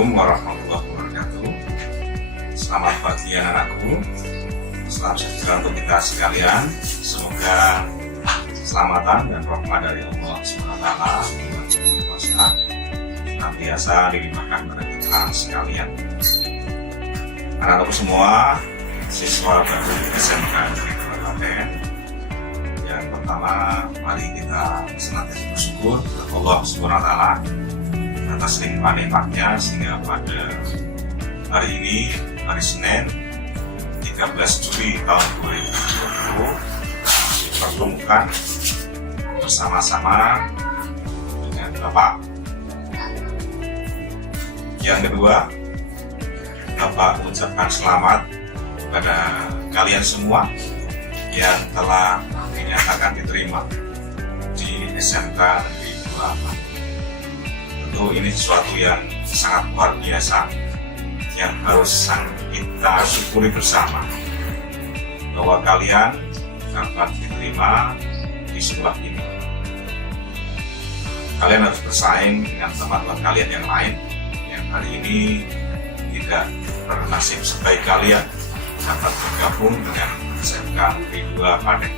Assalamualaikum warahmatullahi wabarakatuh. Selamat pagi anak-anakku. Selamat sejahtera untuk kita sekalian. Semoga keselamatan dan rahmat dari Allah SWT senantiasa dilimpahkan pada kita sekalian. Anak-anakku semua, siswa baru SMK Negeri Kabupaten. Yang pertama, mari kita senantiasa bersyukur kepada Allah SWT atas limpahan nikmatnya sehingga pada hari ini, hari Senin 13 Juli tahun 2020 dipertemukan bersama-sama dengan Bapak. Yang kedua, Bapak mengucapkan selamat kepada kalian semua yang telah dinyatakan diterima di SMK Negeri 28. Tentu ini sesuatu yang sangat luar biasa yang harus kita syukuri bersama, bahwa kalian dapat diterima di sekolah ini. Kalian harus bersaing dengan teman-teman kalian yang lain yang hari ini tidak bernasib sebaik kalian dapat bergabung dengan SMK Negeri 2 Padang.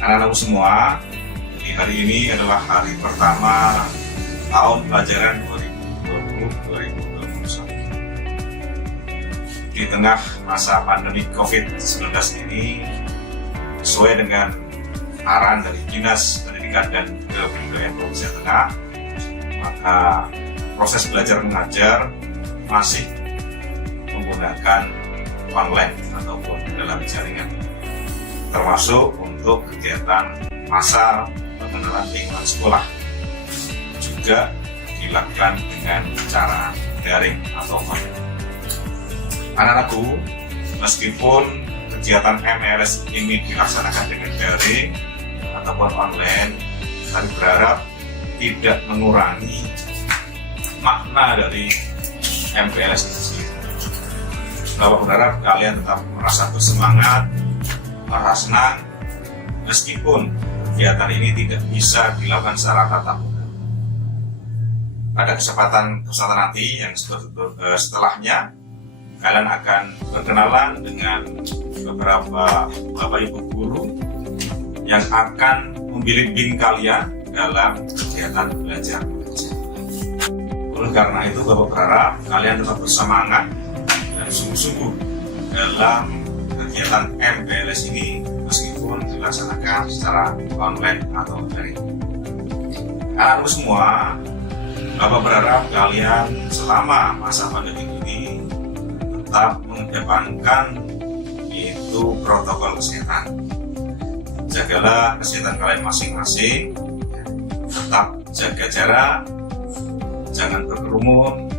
Anak-anakku semua, di hari ini adalah hari pertama tahun pelajaran 2020-2021. Di tengah masa pandemi COVID-19 ini, sesuai dengan arahan dari Dinas Pendidikan dan Kebudayaan Provinsi Tengah, maka proses belajar mengajar masih menggunakan online ataupun dalam jaringan, termasuk untuk kegiatan massal pengenalan lingkungan sekolah juga dilakukan dengan cara daring atau online. Anak-anakku, meskipun kegiatan MLS ini dilaksanakan dengan daring ataupun online, kami berharap tidak mengurangi makna dari MLS itu sendiri. Bapak berharap kalian tetap merasa bersemangat, merasa senang, meskipun kegiatan ini tidak bisa dilakukan secara tatap muka. Pada kesempatan nanti yang setelahnya, kalian akan berkenalan dengan beberapa Bapak Ibu guru yang akan membimbing kalian dalam kegiatan belajar mengajar. Oleh karena itu, Bapak berharap kalian tetap bersemangat dan sungguh-sungguh dalam kegiatan MPLS ini meskipun dilaksanakan secara online atau daring. Anak-anak semua, Bapak berharap kalian selama masa pandemi ini tetap mengedepankan itu protokol kesehatan. Jagalah kesehatan kalian masing-masing, tetap jaga jarak, jangan berkerumun,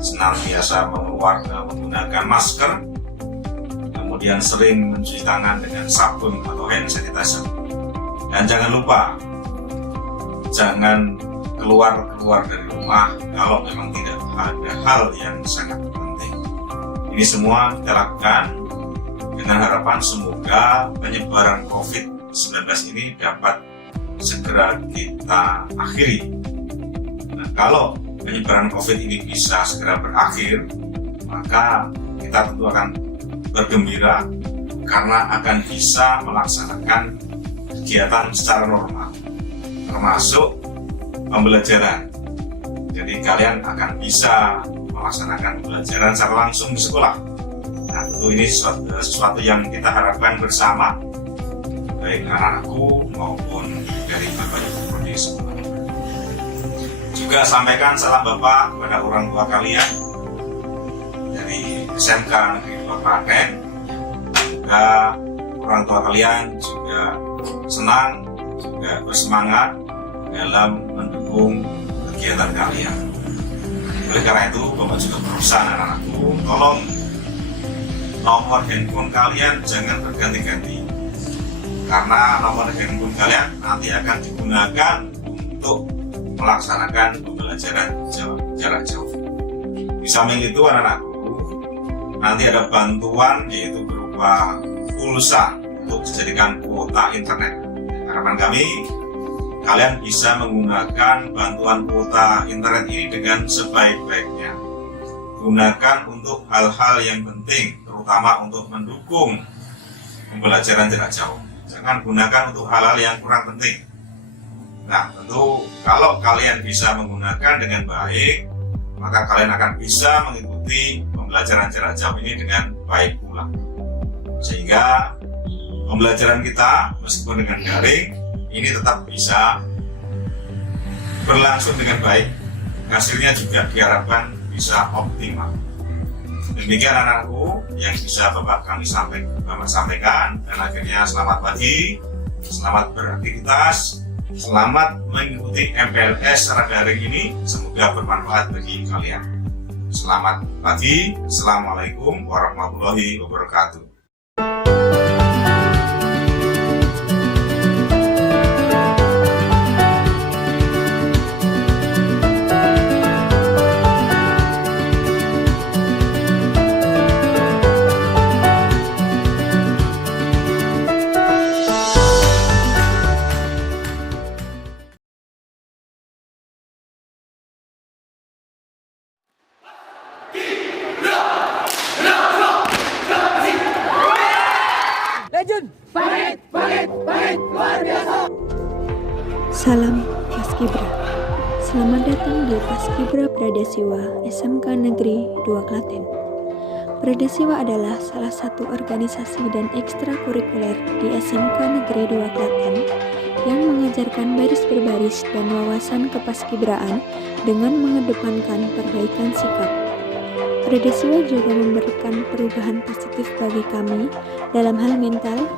senantiasa menggunakan masker, kemudian sering mencuci tangan dengan sabun atau hand sanitizer. Dan jangan lupa, jangan keluar dari rumah kalau memang tidak ada hal yang sangat penting. Ini semua kita lakukan dengan harapan semoga penyebaran COVID-19 ini dapat segera kita akhiri. Nah, kalau penyebaran COVID ini bisa segera berakhir, maka kita tentu akan bergembira karena akan bisa melaksanakan kegiatan secara normal, termasuk pembelajaran. Jadi kalian akan bisa melaksanakan pembelajaran secara langsung di sekolah. Nah, tentu ini sesuatu yang kita harapkan bersama, baik anak-anakku maupun dari Bapak Ibu di sekolah. Juga sampaikan salam Bapak kepada orang tua kalian dari SMK Negeri 2 Klaten. Juga orang tua kalian juga senang, juga bersemangat dalam mendukung kegiatan kalian. Oleh karena itu, Bapak juga berusaha anak-anakku, tolong nomor handphone kalian jangan berganti-ganti, karena nomor handphone kalian nanti akan digunakan untuk melaksanakan pembelajaran jarak jauh. Di samping itu, anak-anakku, nanti ada bantuan yaitu berupa pulsa untuk dijadikan kuota internet. Harapan kami, kalian bisa menggunakan bantuan kuota internet ini dengan sebaik-baiknya. Gunakan untuk hal-hal yang penting, terutama untuk mendukung pembelajaran jarak jauh. Jangan gunakan untuk hal-hal yang kurang penting. Nah, tentu kalau kalian bisa menggunakan dengan baik, maka kalian akan bisa mengikuti pembelajaran jarak jauh ini dengan baik pula. Sehingga pembelajaran kita meskipun dengan daring ini tetap bisa berlangsung dengan baik, hasilnya juga diharapkan bisa optimal. Demikian anakku yang bisa Bapak sampaikan, dan akhirnya selamat pagi, selamat beraktivitas, selamat mengikuti MPLS secara daring ini, semoga bermanfaat bagi kalian. Selamat pagi, Assalamualaikum warahmatullahi wabarakatuh. Legend, bangkit, luar biasa. Salam Paskibra. Selamat datang di Paskibra Pradasiwa SMK Negeri 2 Klaten. Pradasiwa adalah salah satu organisasi dan ekstrakurikuler di SMK Negeri 2 Klaten yang mengajarkan baris berbaris dan wawasan kepaskibraan dengan mengedepankan perbaikan sikap. Pradasiwa juga memberikan perubahan positif bagi kami dalam hal mental,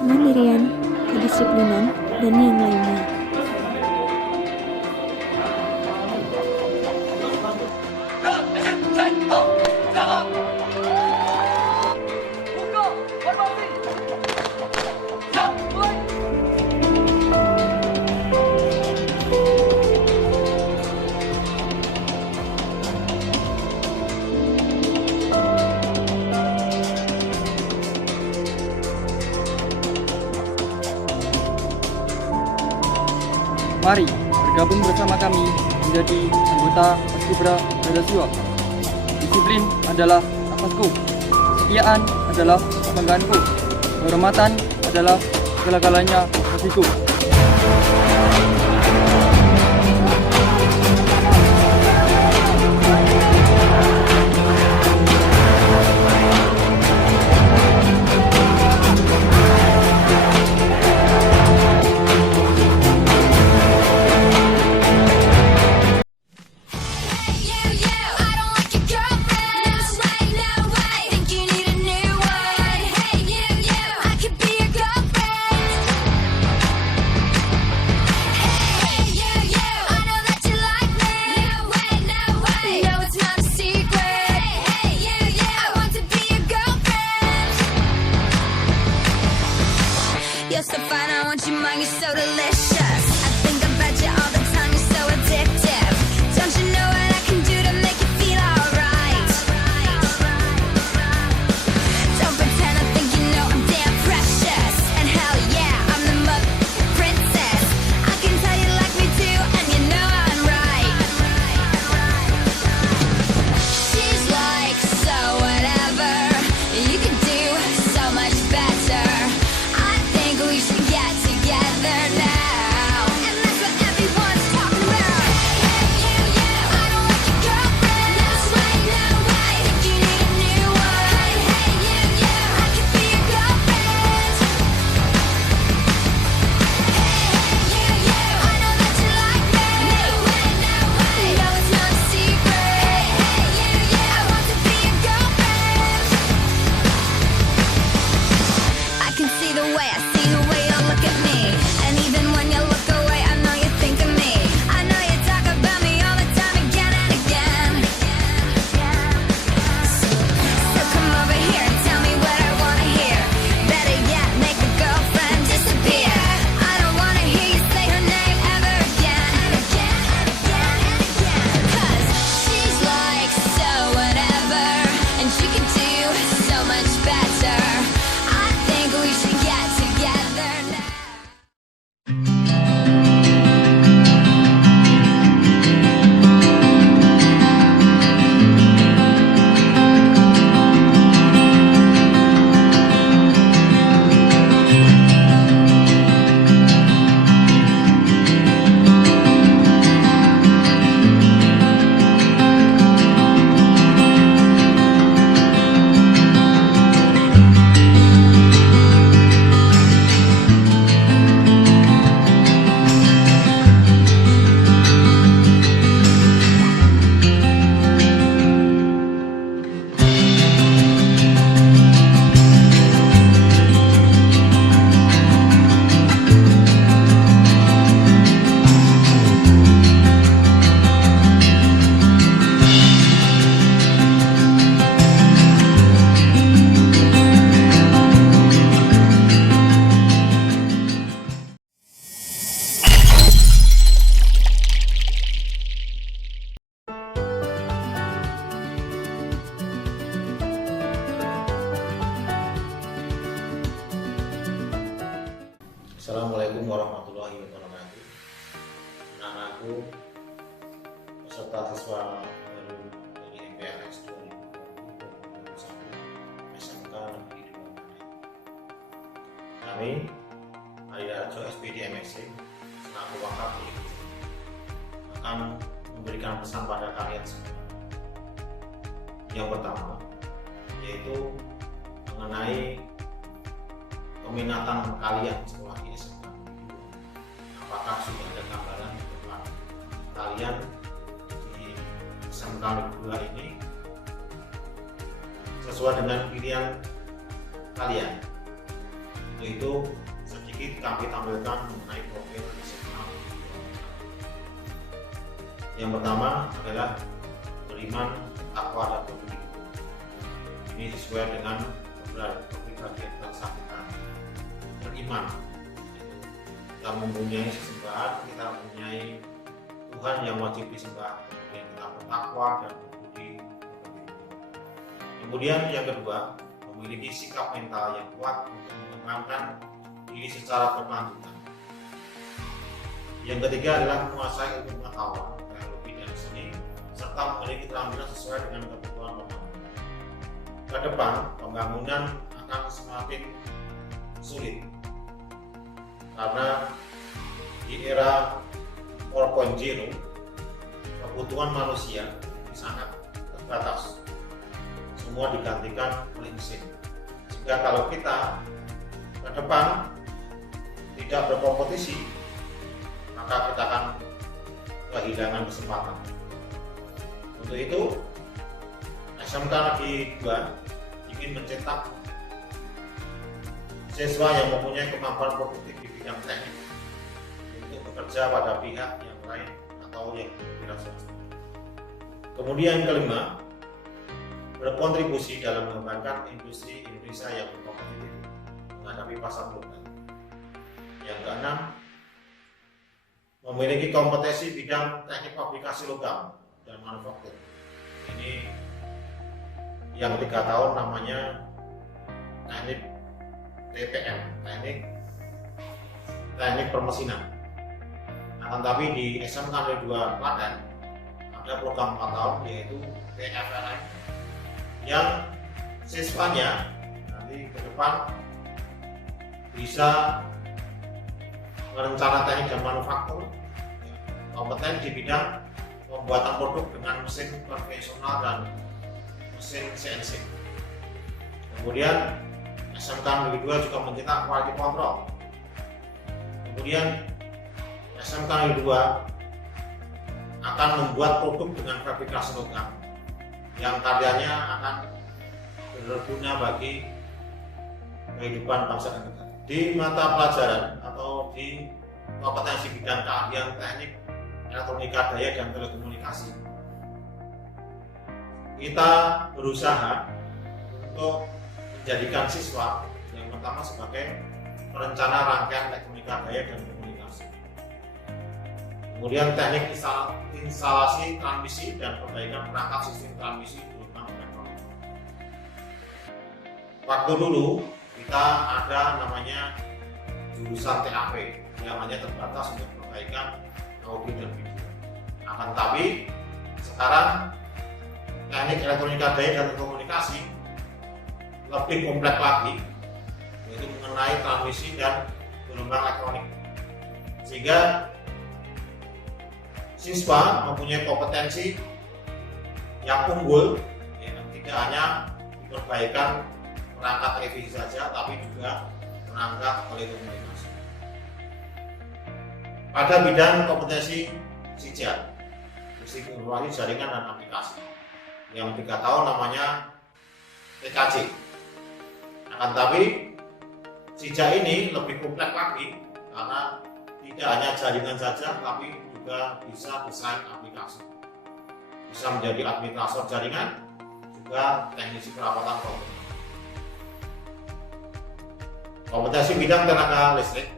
kemandirian, kedisiplinan, dan yang lainnya. Mari bergabung bersama kami menjadi anggota Paskibra Pradasiwa. Disiplin adalah nafasku, kesetiaan adalah kebanggaanku, kehormatan adalah segala-galanya bagiku. aku peserta siswa baru dari MPLS 2021 SMK Negeri 2 Klaten. Kami Hari Rajo SPD MSc selaku Wakapolri akan memberikan pesan pada kalian semua. Yang pertama yaitu mengenai peminatan kalian sekolah di SMK. Apakah sudah ada gambaran bahwa kalian di SMK 2 ini sesuai dengan pilihan kalian? Untuk itu sedikit kami tampilkan mengenai profil SMK. Yang pertama adalah beriman, takwa, dan peduli. Ini sesuai dengan bagian bangsa kita. Beriman, kita mempunyai sesembahan, kita mempunyai Tuhan yang wajib disembah. Kemudian kita bertakwa dan berbudi. Kemudian yang kedua, memiliki sikap mental yang kuat untuk mengembangkan diri secara berkelanjutan. Yang ketiga adalah menguasai ilmu pengetahuan, teknologi dan seni, serta memiliki keterampilan sesuai dengan kebutuhan pembangunan. Ke depan, pembangunan akan semakin sulit karena di era 4.0 kebutuhan manusia sangat terbatas, semua digantikan oleh mesin. Jika kalau kita ke depan tidak berkompetisi, maka kita akan kehilangan kesempatan. Untuk itu SMK Negeri 2 ingin mencetak siswa yang mempunyai kemampuan produktif di bidang teknik untuk bekerja pada pihak yang lain atau yang berwira swasta. Kemudian kelima, berkontribusi dalam mengembangkan industri Indonesia yang berkompetitif menghadapi pasar global. Yang keenam, memiliki kompetensi bidang teknik aplikasi logam dan manufaktur. Ini yang 3 tahun namanya teknik TPM, teknik permesinan. Akan tapi di SMK Negeri 2 Klaten ada program 4 tahun yaitu TFLM yang siswanya nanti ke depan bisa merencana teknik dan manufaktur, kompeten di bidang pembuatan produk dengan mesin konvensional dan mesin CNC. Kemudian SMK Negeri 2 juga mencetak quality control. Kemudian SMK Negeri 2 akan membuat produk dengan fabrikasi logam yang karyanya akan berguna bagi kehidupan bangsa dan negara. Di mata pelajaran atau di kompetensi bidang keahlian teknik elektronika daya dan telekomunikasi, kita berusaha untuk menjadikan siswa yang pertama sebagai perencana rangkaian elektronika daya dan komunikasi, kemudian teknik instalasi transmisi dan perbaikan perangkat sistem transmisi gelombang elektronik. Waktu dulu kita ada namanya jurusan TAP yang hanya terbatas untuk perbaikan audio dan video. Akan tapi sekarang teknik elektronika daya dan komunikasi lebih kompleks lagi, yaitu mengenai transmisi dan gelombang elektronik, sehingga siswa mempunyai kompetensi yang unggul, ya, tidak hanya di perbaikan perangkat televisi saja, tapi juga perangkat telekomunikasi. Pada bidang kompetensi SIJA, Sistem Informasi Jaringan dan Aplikasi, yang 3 tahun namanya TKJ. Akan tapi SIJA ini lebih kompleks lagi karena tidak hanya jaringan saja, tapi juga bisa desain aplikasi, bisa menjadi administrator jaringan, juga teknisi perawatan komputer. Kompetensi bidang tenaga listrik,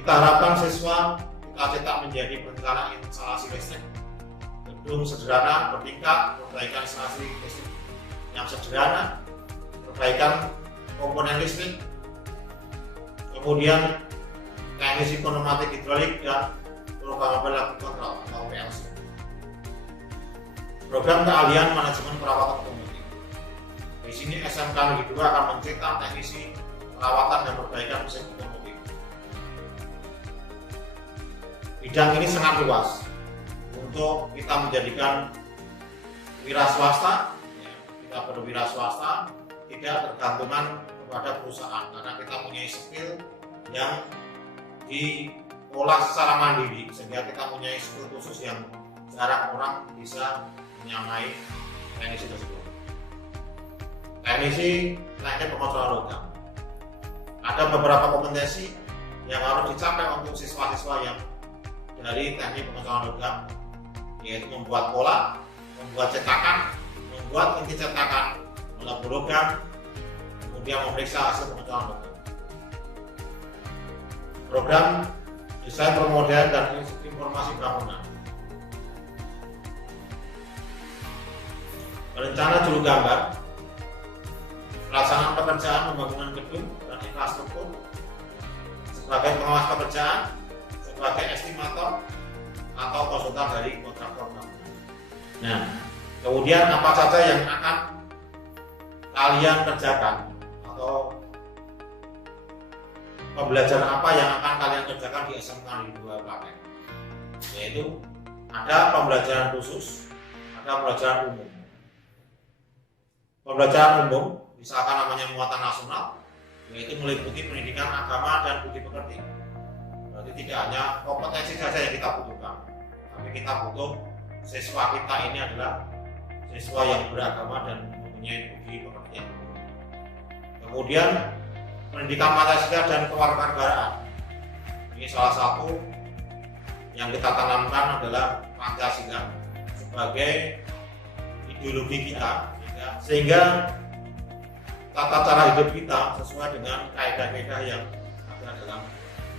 kita harapkan siswa kita cetak menjadi perencana instalasi listrik, gedung sederhana bertingkat, perbaikan instalasi listrik yang sederhana, perbaikan komponen listrik, kemudian teknisi pneumatik hidrolik dan programmable electric control atau PLC. Program keahlian manajemen perawatan otomotif. Di sini SMK Negeri 2 akan mencetak teknisi perawatan dan perbaikan mesin otomotif. Bidang ini sangat luas untuk kita menjadikan wira swasta. Kita berwira swasta tidak tergantungan kepada perusahaan karena kita punya skill yang diolah secara mandiri sehingga kita punya skill khusus yang jarang orang bisa menyamai teknisi tersebut. Teknisi teknik pemotongan logam. Ada beberapa kompetensi yang harus dicapai untuk siswa-siswa yang dari teknik pemotongan logam, yaitu membuat pola, membuat cetakan, membuat inti cetakan, melebur logam, kemudian memeriksa hasil pemotongan logam. Program desain permodelan dan informasi bangunan. Rencana juru gambar, pelaksanaan pekerjaan pembangunan gedung dan infrastruktur, sebagai pengawas pekerjaan, sebagai estimator atau konsultan dari kontraktor bangunan. Nah, kemudian apa saja yang akan kalian kerjakan atau pembelajaran apa yang akan kalian kerjakan di SMK Negeri 2 Klaten? Yaitu ada pembelajaran khusus, ada pembelajaran umum. Pembelajaran umum, misalkan namanya muatan nasional, yaitu meliputi pendidikan agama dan budi pekerti. Berarti tidak hanya kompetensi saja yang kita butuhkan, tapi kita butuh siswa kita ini adalah siswa yang beragama dan mempunyai budi pekerti yang tinggi. Kemudian pendidikan Pancasila dan kewarganegaraan. Ini salah satu yang kita tanamkan adalah Pancasila sebagai ideologi kita, sehingga tata cara hidup kita sesuai dengan kaidah-kaidah yang ada dalam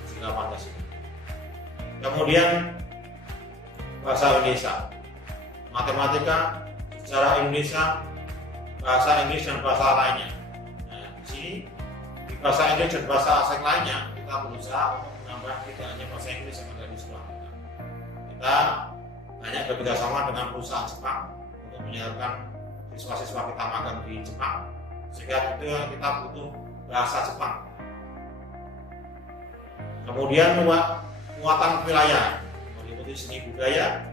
sila Pancasila. Kemudian bahasa Indonesia, matematika, sejarah Indonesia, bahasa Inggris dan bahasa lainnya. Nah, di sini di bahasa Inggris dan bahasa asing lainnya kita berusaha untuk menambah tidak hanya bahasa Inggris yang ada di sekolah kita. Kita banyak bekerjasama dengan perusahaan Jepang untuk menyalurkan siswa-siswa kita magang di Jepang, sehingga itu kita butuh bahasa Jepang. Kemudian muatan wilayah meliputi seni budaya,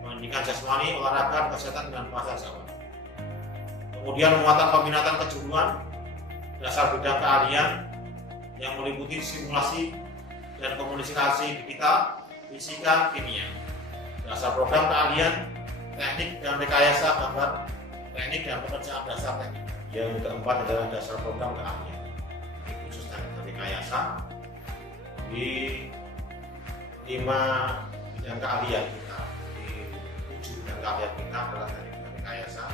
pendidikan jasmani, olahraga, kesehatan dan bahasa Jawa. Kemudian muatan peminatan kejuruan, dasar bidang keahlian yang meliputi simulasi dan komunikasi digital, fisika, kimia. Dasar program keahlian, teknik dan rekayasa gambar, teknik dan pekerjaan dasar teknik. Yang keempat adalah dasar program keahlian. Ini khusus teknik dan rekayasa di 5 bidang keahlian kita. Di 7 bidang keahlian kita adalah teknik dan rekayasa.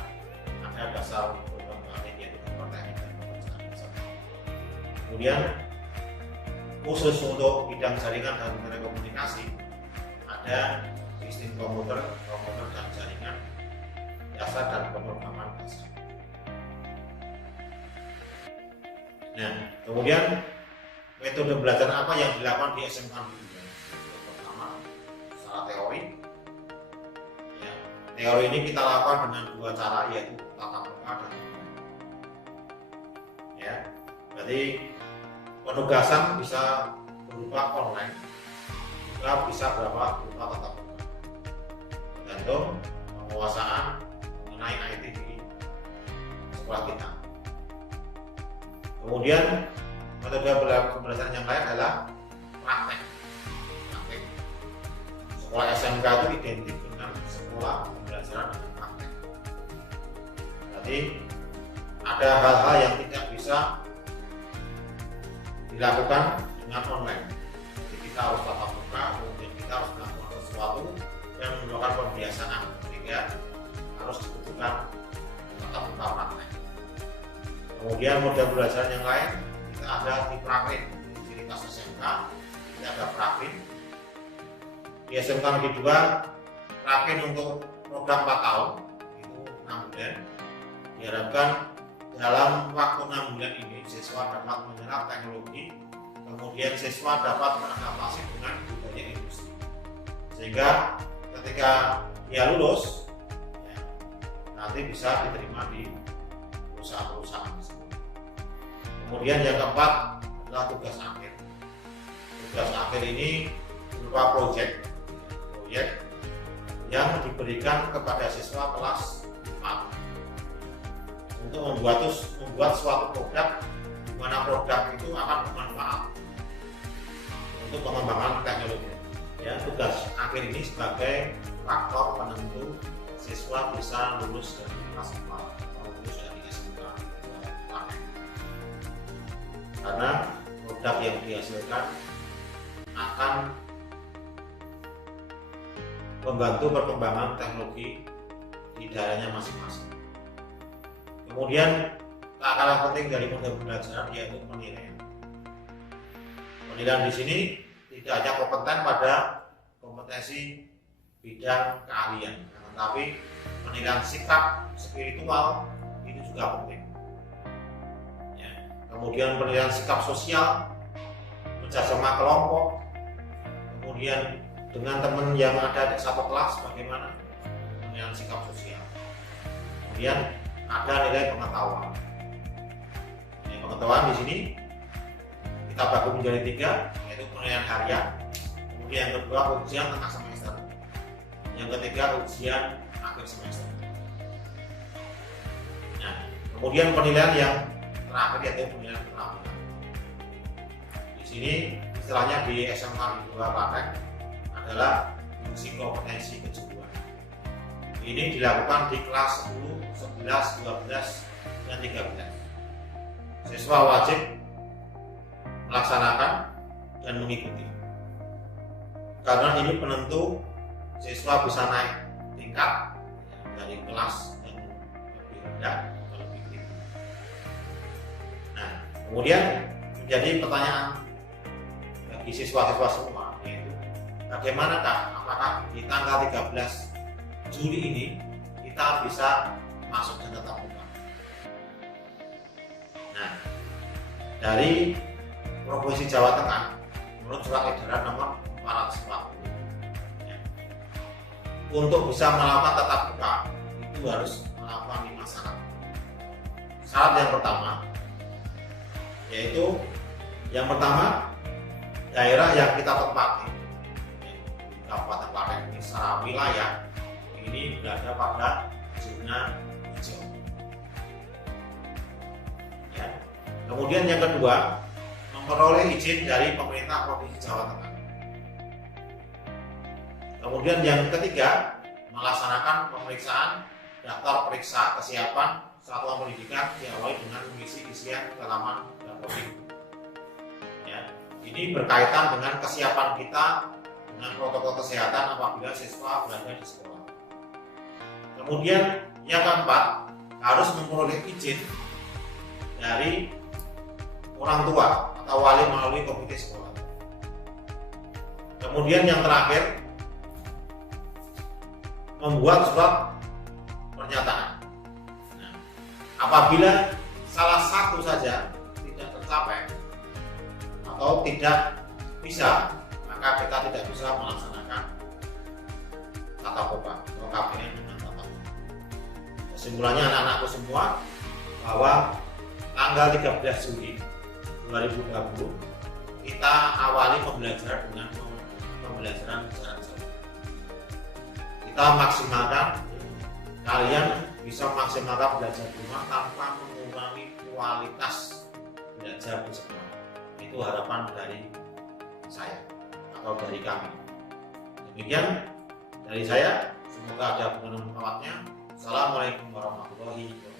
Ada dasar program keahlian yaitu gambar, teknik dan pekerjaan dasar. Kemudian khusus untuk bidang jaringan dan telekomunikasi ada sistem komputer dan jaringan dasar dan pemrograman dasar. Nah, kemudian metode belajar apa yang dilakukan di SMK Negeri 2? Pertama, secara teori. Ya, teori ini kita lakukan dengan 2 cara, yaitu tatap muka dan online. Ya, berarti penugasan bisa berupa online, juga bisa berupa tatap muka. Tergantung penguasaan mengenai IT di sekolah kita. Kemudian metode pembelajaran yang lain adalah praktek. Sekolah SMK itu identik dengan sekolah pembelajaran dengan praktek. Jadi ada hal-hal yang tidak bisa dilakukan dengan online. Jadi kita harus tatap muka, kemudian kita harus melakukan sesuatu yang merupakan pembiasaan, sehingga harus dibutuhkan tatap muka praktek. Kemudian model pembelajaran yang lain kita ada di Praprint. Di ciri khas SMK kita ada Praprint. Di SMK Negeri 2 Praprint untuk program 4 tahun itu 6 bulan. Diharapkan dalam waktu 6 bulan ini siswa dapat menyerap teknologi kemudian siswa dapat beradaptasi dengan budaya industri, sehingga ketika dia lulus ya, nanti bisa diterima di perusahaan-perusahaan tersebut. Kemudian yang keempat adalah tugas akhir. Tugas akhir ini berupa proyek yang diberikan kepada siswa kelas 4 untuk membuat suatu produk di mana produk itu akan bermanfaat untuk pengembangan teknologi. Ya, tugas akhir ini sebagai faktor penentu siswa bisa lulus dari kelas 4 atau lulus dari SMK. Karena produk yang dihasilkan akan membantu perkembangan teknologi di daerahnya masing-masing. Kemudian tak kalah penting dari model pembelajaran yaitu penilaian. Penilaian di sini tidak hanya kompeten pada kompetensi bidang keahlian, tetapi penilaian sikap spiritual itu juga penting. Ya. Kemudian penilaian sikap sosial, kerjasama kelompok, kemudian dengan teman yang ada di satu kelas bagaimana penilaian sikap sosial. Kemudian ada nilai pengetahuan. Nilai pengetahuan di sini kita bagi menjadi 3, yaitu penilaian harian. Kemudian yang kedua ujian tengah semester. Yang ketiga ujian akhir semester. Nah, kemudian penilaian yang terakhir yaitu penilaian keterampilan. Di sini istilahnya di SMK 2 Klaten adalah uji kompetensi kejuruan. Ini dilakukan di kelas 10, 11, 12, dan 13. Siswa wajib melaksanakan dan mengikuti. Karena ini penentu siswa bisa naik tingkat dari kelas yang lebih rendah ke lebih tinggi. Nah, kemudian menjadi pertanyaan bagi siswa-siswa semua, yaitu bagaimanakah apakah di tanggal 13 Juli ini kita bisa masuk dan tetap muka. Nah, dari Provinsi Jawa Tengah menurut surat edaran nomor 440 ya, untuk bisa melakukan tatap muka itu harus melakukan 5 syarat. Syarat yang pertama yaitu daerah yang kita tempati Kabupaten Klaten ini secara wilayah ini berada pada zona hijau. Ya. Kemudian yang kedua, memperoleh izin dari pemerintah Provinsi Jawa Tengah. Kemudian yang ketiga, melaksanakan pemeriksaan daftar periksa kesiapan satuan pendidikan diawali dengan mengisi isian halaman dapodik. Ya. Ini berkaitan dengan kesiapan kita dengan protokol kesehatan apabila siswa berada di sekolah. Kemudian yang keempat, harus memperoleh izin dari orang tua atau wali melalui komite sekolah. Kemudian yang terakhir, membuat surat pernyataan. Nah, apabila salah satu saja tidak tercapai atau tidak bisa, maka kita tidak bisa melaksanakan tatap muka atau KPN dengan tatap muka. Kesimpulannya anak-anakku semua bahwa tanggal 13 Juli 2020 kita awali pembelajaran dengan pembelajaran jarak jauh. Kita maksimalkan, kalian bisa maksimalkan belajar di rumah tanpa mengurangi kualitas belajar di sekolah. Itu harapan dari saya atau dari kami. Demikian dari saya, semoga ada bermanfaatnya. Assalamualaikum warahmatullahi wabarakatuh.